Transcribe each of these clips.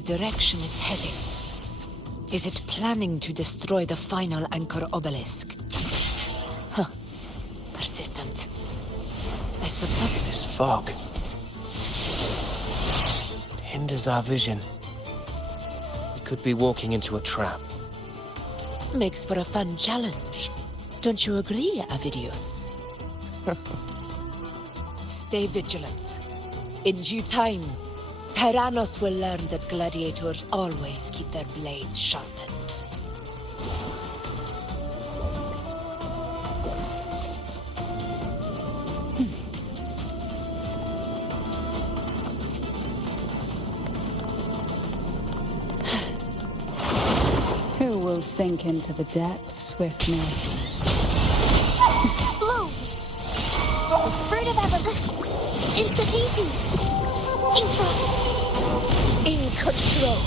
the direction it's heading. Is it planning to destroy the final anchor obelisk? Huh. Persistent. I suppose. This fog. It hinders our vision. We could be walking into a trap. Makes for a fun challenge. Don't you agree, Avidius? Stay vigilant. In due time, Tyrannos will learn that gladiators always keep their blades sharpened. Who will sink into the depths with me? Blue! Fruit of ever... Instapiti! Intra! In control.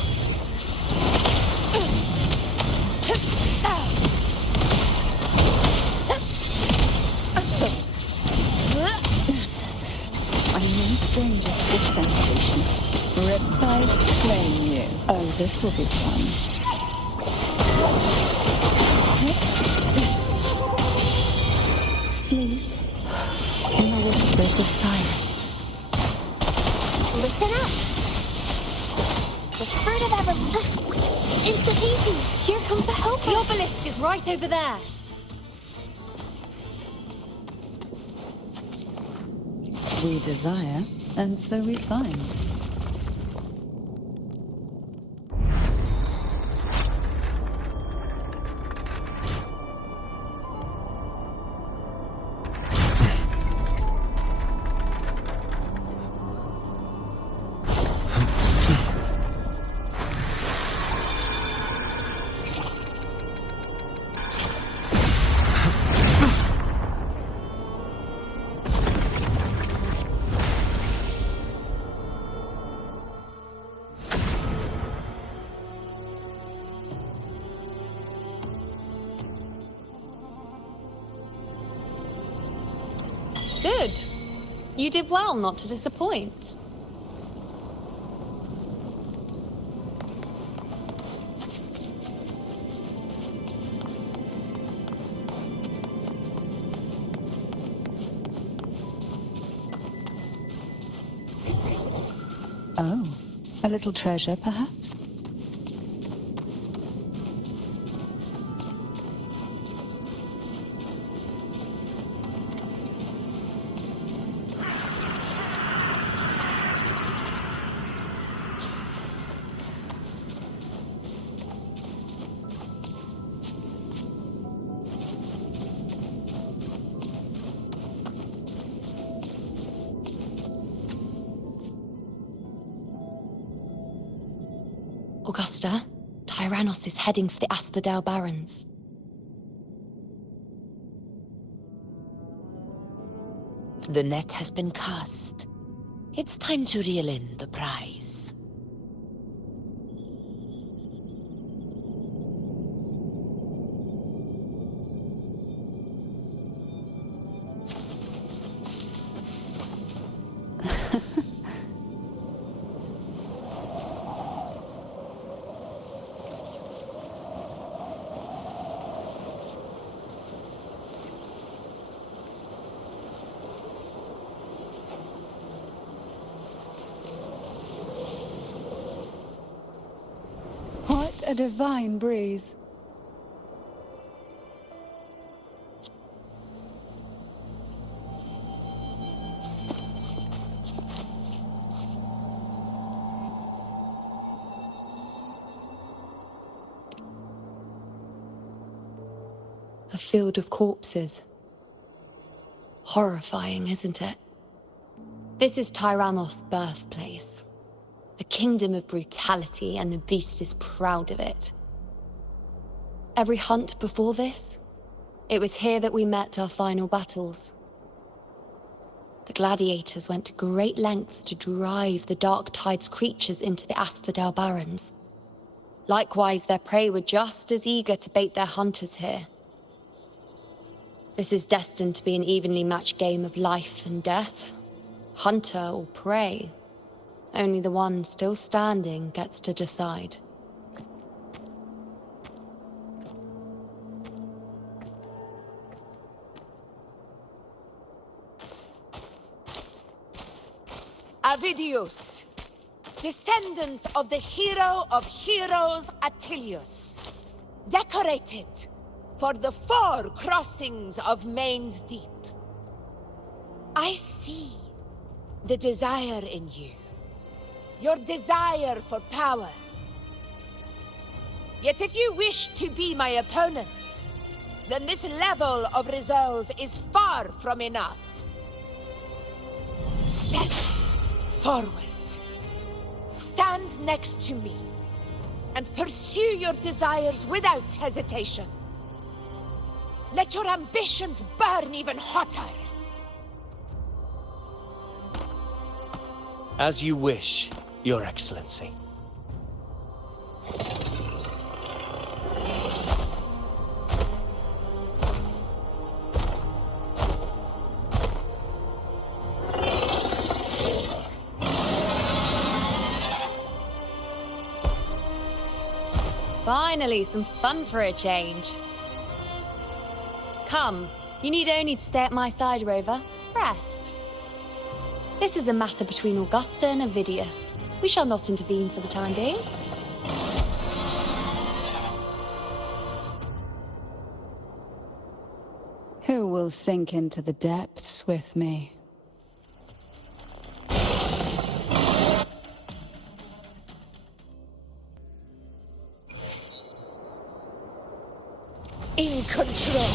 I'm no stranger to this sensation. Riptides claim you. Oh, this will be fun. Sleep in the whispers of silence. Listen up! The fruit of ever... Instapiti! Here comes the helper! The obelisk is right over there. We desire, and so we find. Good. You did well not to disappoint. Oh, a little treasure, perhaps? Augusta, Tyrannos is heading for the Asphodel Barrens. The net has been cast. It's time to reel in the prize. What a divine breeze. A field of corpses. Horrifying, isn't it? This is Tyrannos' birthplace. A kingdom of brutality, and the beast is proud of it. Every hunt before this, it was here that we met our final battles. The gladiators went to great lengths to drive the Dark Tide's creatures into the Asphodel Barrens. Likewise, their prey were just as eager to bait their hunters here. This is destined to be an evenly matched game of life and death, hunter or prey. Only the one still standing gets to decide. Avidius, descendant of the hero of heroes Attilius, decorated for the 4 crossings of Main's Deep. I see the desire in you, your desire for power. Yet if you wish to be my opponent, then this level of resolve is far from enough. Step forward. Stand next to me and pursue your desires without hesitation. Let your ambitions burn even hotter. As you wish, Your Excellency. Finally, some fun for a change. Come, you need only to stay at my side, Rover. Rest. This is a matter between Augusta and Avidius. We shall not intervene for the time being. Who will sink into the depths with me? In control.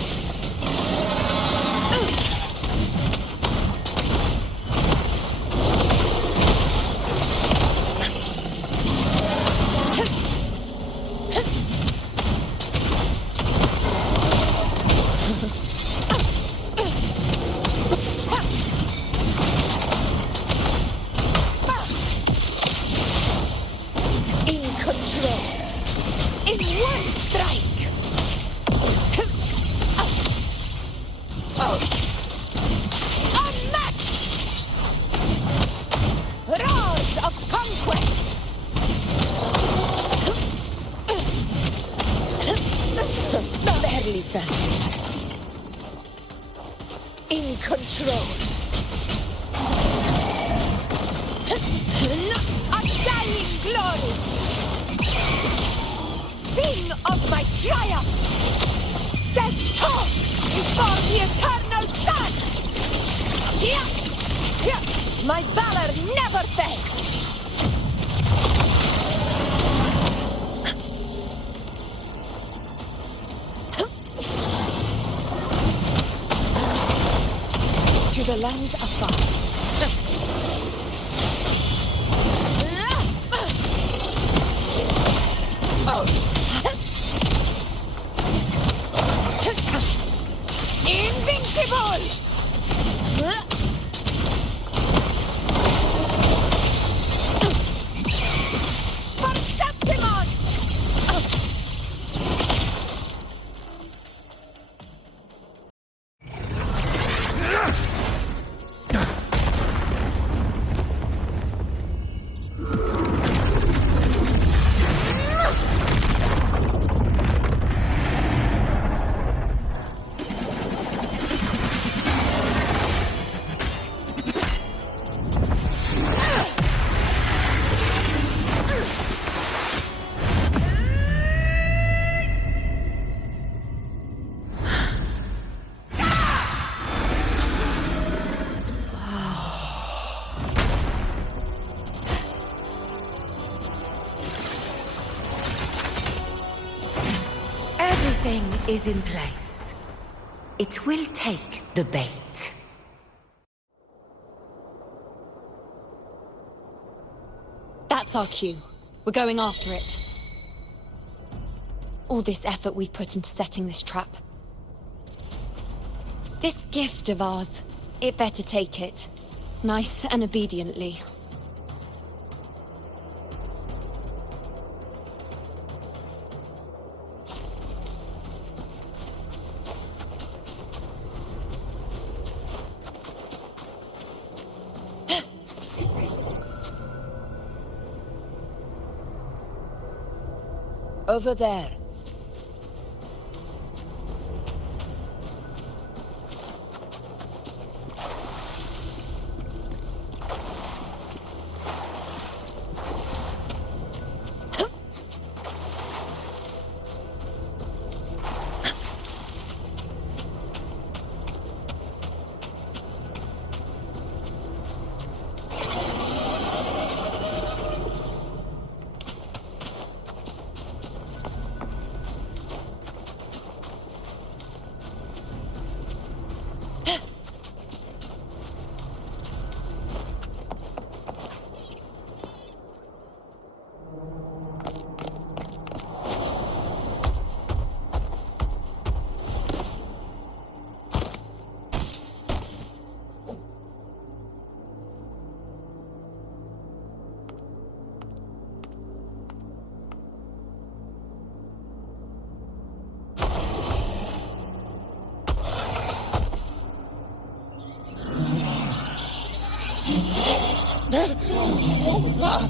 In control. A dying glory. Sing of my triumph. Stand tall before the eternal sun. My valor never fails. To the lands afar. Invincible! For Septimon! Everything is in place. It will take the bait. That's our cue. We're going after it. All this effort we've put into setting this trap. This gift of ours, it better take it. Nice and obediently. Over there. What was that?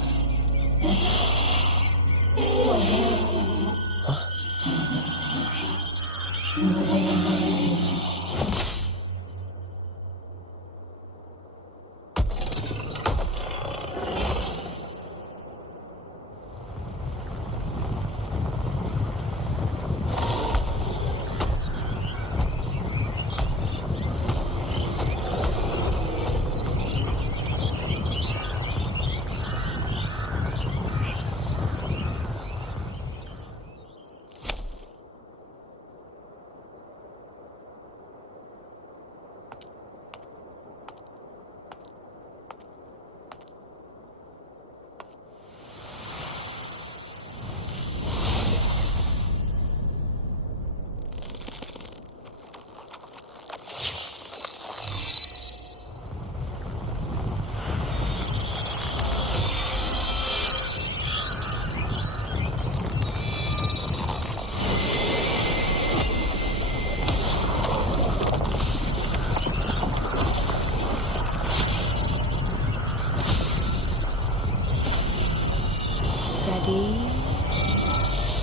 Steady.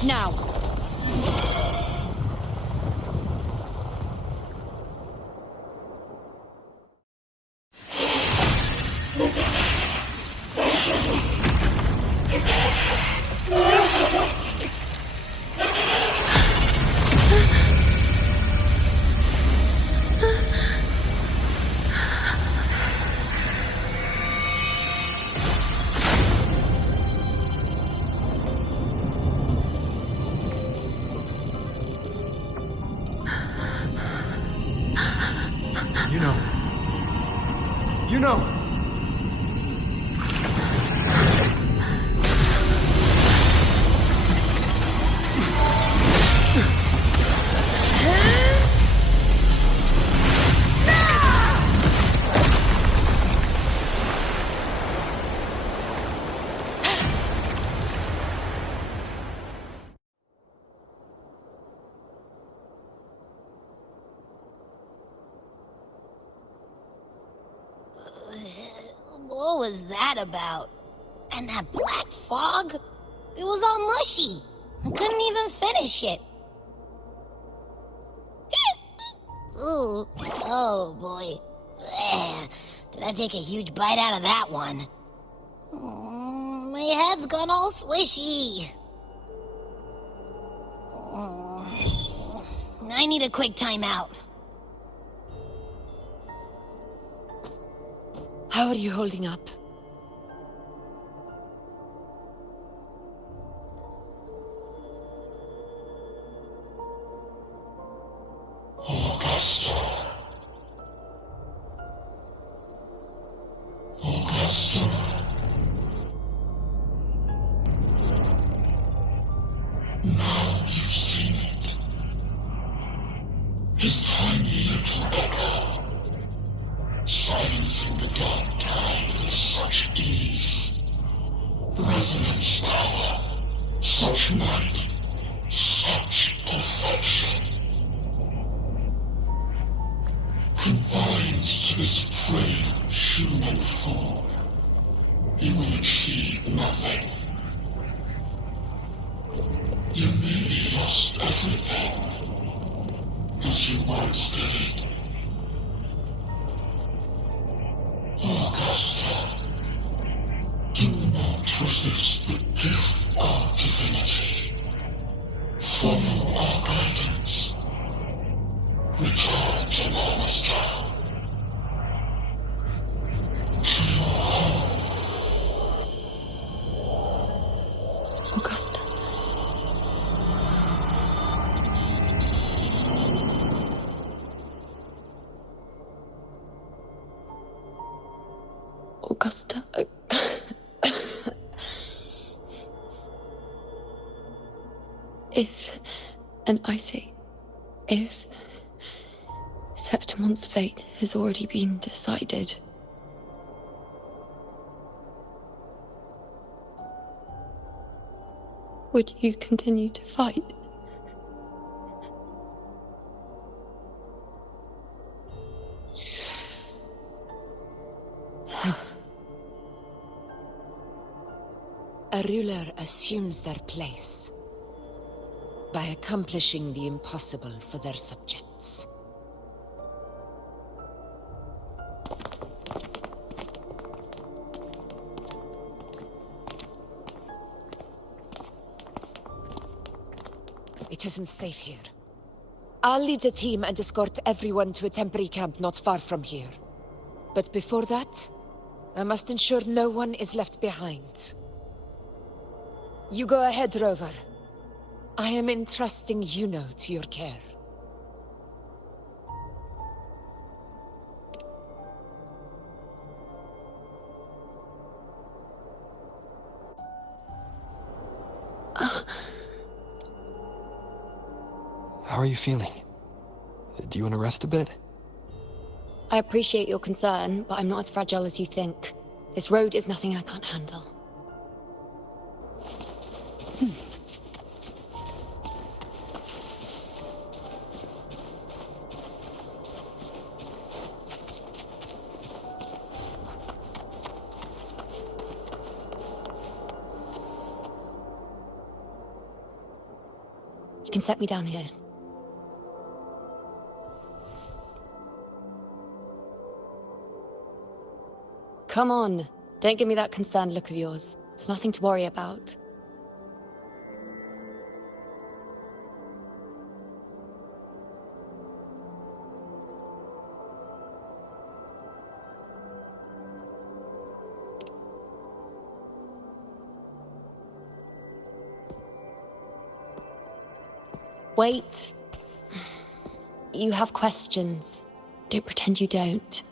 Now. You know. What was that about? And that black fog? It was all mushy. I couldn't even finish it. Ooh, oh boy. Did I take a huge bite out of that one? My head's gone all swishy. I need a quick timeout. How are you holding up? Augusta. Now you've seen it. His tiny little echo, silencing the dark tide with such ease. Resonance power, such might, such perfection. Confined to this frail human form, he will achieve nothing. You lost everything, as you once did. Augusta, do not resist the gift of divinity. Follow our guidance. Return to Augusta. To your home. Augusta. Augusta. If, and I say, if Septimon's fate has already been decided, would you continue to fight? A ruler assumes their place by accomplishing the impossible for their subjects. It isn't safe here. I'll lead a team and escort everyone to a temporary camp not far from here. But before that, I must ensure no one is left behind. You go ahead, Rover. I am entrusting Yuno to your care. How are you feeling? Do you want to rest a bit? I appreciate your concern, but I'm not as fragile as you think. This road is nothing I can't handle. You can set me down here. Come on, don't give me that concerned look of yours. It's nothing to worry about. Wait. You have questions. Don't pretend you don't.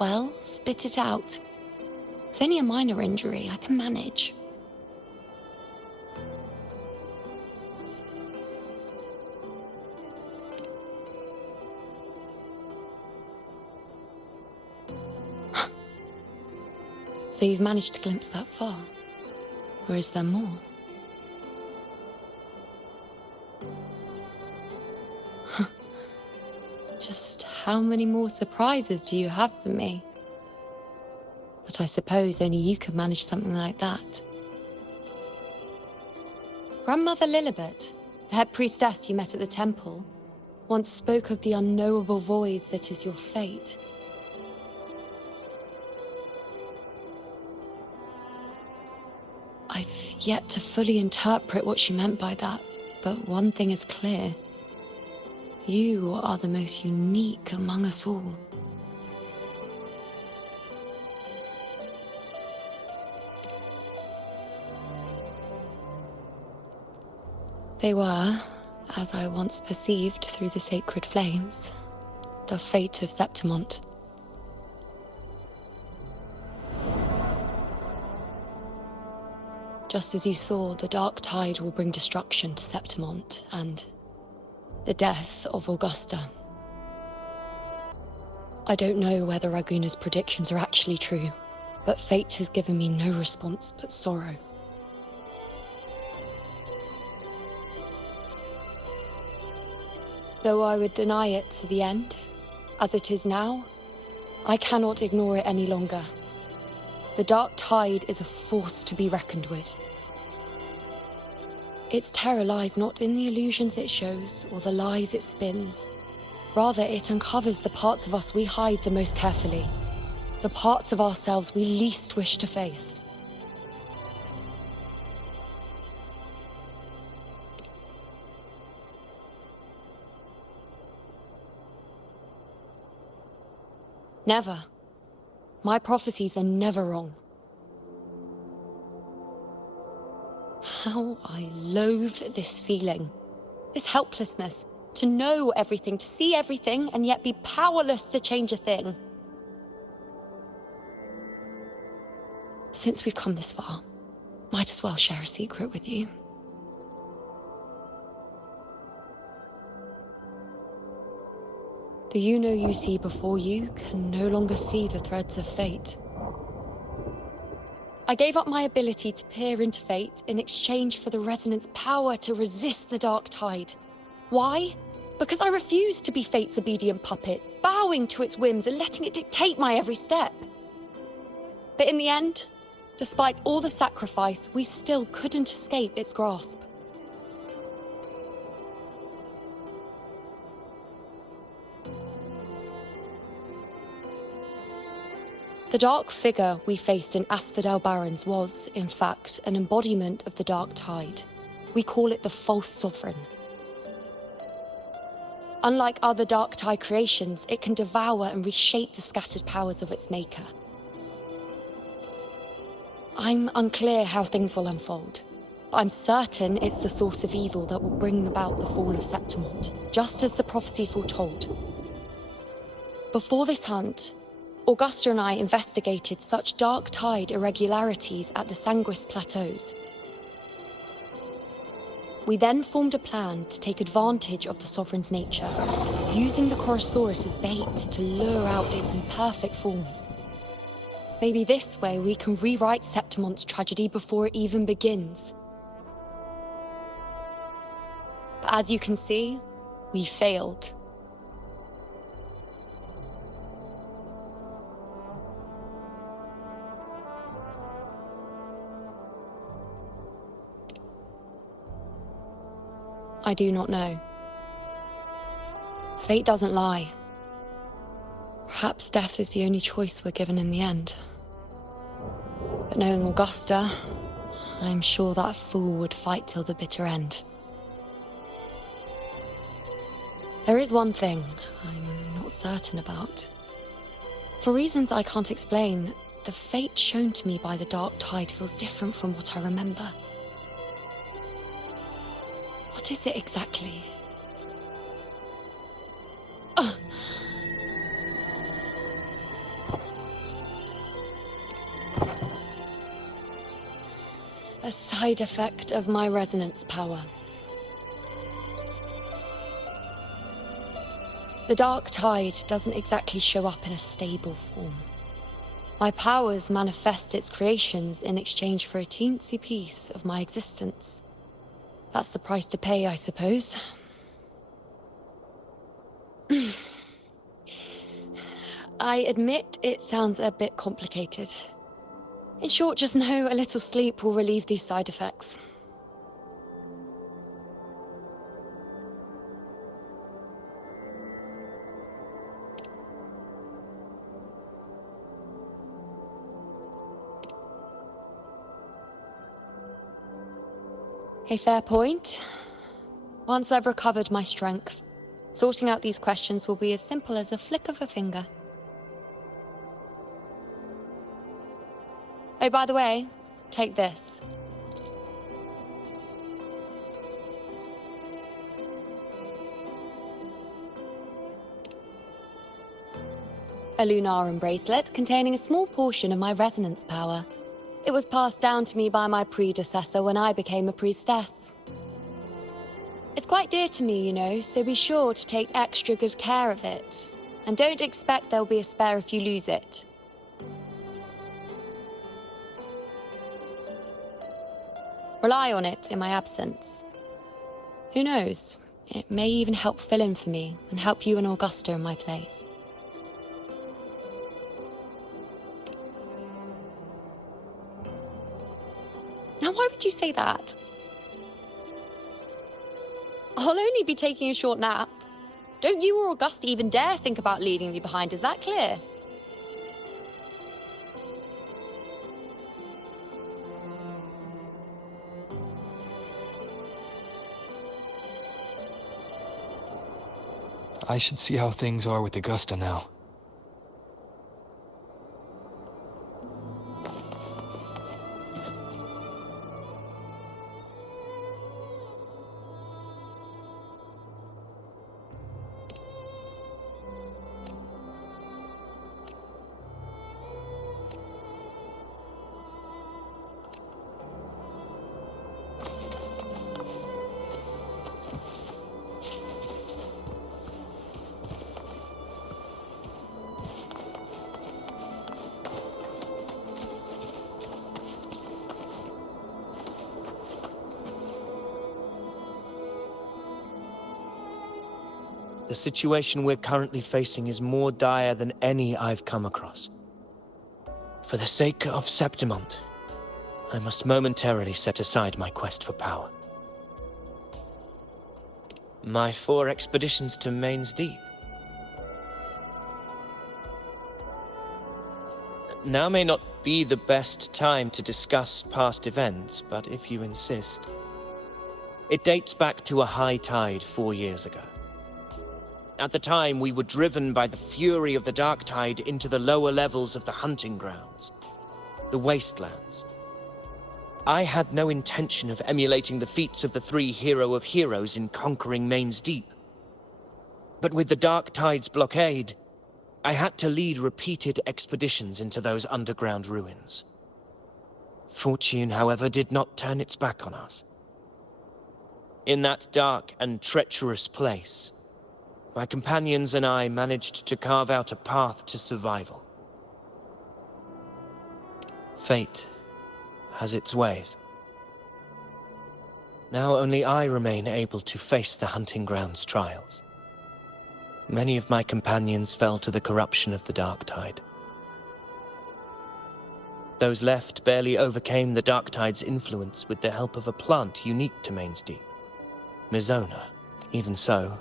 Well, spit it out. It's only a minor injury. I can manage. So you've managed to glimpse that far? Or is there more? Just how many more surprises do you have for me? But I suppose only you could manage something like that. Grandmother Lilibet, the head priestess you met at the temple, once spoke of the unknowable void that is your fate. I've yet to fully interpret what she meant by that, but one thing is clear. You are the most unique among us all. They were, as I once perceived through the sacred flames, the fate of Septimont. Just as you saw, the dark tide will bring destruction to Septimont and the death of Augusta. I don't know whether Raguna's predictions are actually true, but fate has given me no response but sorrow. Though I would deny it to the end, as it is now, I cannot ignore it any longer. The dark tide is a force to be reckoned with. Its terror lies not in the illusions it shows or the lies it spins. Rather, it uncovers the parts of us we hide the most carefully, the parts of ourselves we least wish to face. Never. My prophecies are never wrong. How I loathe this feeling, this helplessness, to know everything, to see everything, and yet be powerless to change a thing. Since we've come this far, might as well share a secret with you. The you see before you can no longer see the threads of fate. I gave up my ability to peer into fate in exchange for the resonance power to resist the dark tide. Why? Because I refused to be fate's obedient puppet, bowing to its whims and letting it dictate my every step. But in the end, despite all the sacrifice, we still couldn't escape its grasp. The dark figure we faced in Asphodel Barrens was, in fact, an embodiment of the dark tide. We call it the false sovereign. Unlike other dark tide creations, it can devour and reshape the scattered powers of its maker. I'm unclear how things will unfold, but I'm certain it's the source of evil that will bring about the fall of Septimont, just as the prophecy foretold. Before this hunt, Augusta and I investigated such dark tide irregularities at the Sanguis Plateaus. We then formed a plan to take advantage of the Sovereign's nature, using the Chorosaurus as bait to lure out its imperfect form. Maybe this way we can rewrite Septimont's tragedy before it even begins. But as you can see, we failed. I do not know. Fate doesn't lie. Perhaps death is the only choice we're given in the end. But knowing Augusta, I'm sure that fool would fight till the bitter end. There is one thing I'm not certain about. For reasons I can't explain, the fate shown to me by the dark tide feels different from what I remember. What is it exactly? A side effect of my resonance power. The dark tide doesn't exactly show up in a stable form. My powers manifest its creations in exchange for a teensy piece of my existence. That's the price to pay, I suppose. I admit it sounds a bit complicated. In short, just know a little sleep will relieve these side effects. A fair point. Once I've recovered my strength, sorting out these questions will be as simple as a flick of a finger. Oh, by the way, take this. A Lunarum bracelet containing a small portion of my resonance power. It was passed down to me by my predecessor when I became a priestess. It's quite dear to me, you know, so be sure to take extra good care of it. And don't expect there'll be a spare if you lose it. Rely on it in my absence. Who knows? It may even help fill in for me and help you and Augusta in my place. Now, why would you say that? I'll only be taking a short nap. Don't you or Augusta even dare think about leaving me behind, is that clear? I should see how things are with Augusta now. The situation we're currently facing is more dire than any I've come across. For the sake of Septimont, I must momentarily set aside my quest for power. My 4 expeditions to Main's Deep. Now may not be the best time to discuss past events, but if you insist. It dates back to a high tide 4 years ago. At the time, we were driven by the fury of the dark tide into the lower levels of the hunting grounds, the wastelands. I had no intention of emulating the feats of the 3 hero of heroes in conquering Main's Deep. But with the dark tide's blockade, I had to lead repeated expeditions into those underground ruins. Fortune, however, did not turn its back on us. In that dark and treacherous place, my companions and I managed to carve out a path to survival. Fate has its ways. Now only I remain able to face the hunting grounds trials. Many of my companions fell to the corruption of the dark tide. Those left barely overcame the dark tide's influence with the help of a plant unique to Main's Deep, Mizona. Even so,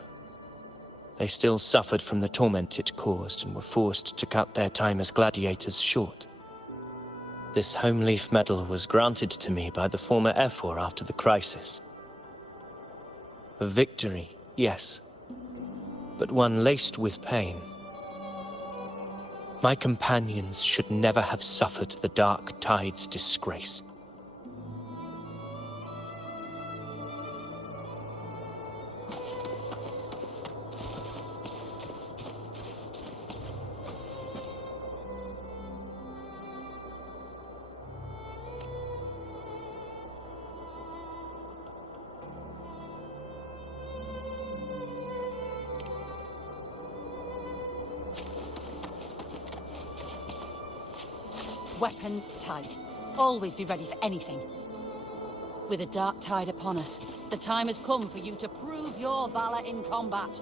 they still suffered from the torment it caused and were forced to cut their time as gladiators short. This home leaf medal was granted to me by the former Ephor after the crisis. A victory, yes, but one laced with pain. My companions should never have suffered the dark tide's disgrace. Weapons tight. Always be ready for anything. With a dark tide upon us, the time has come for you to prove your valor in combat.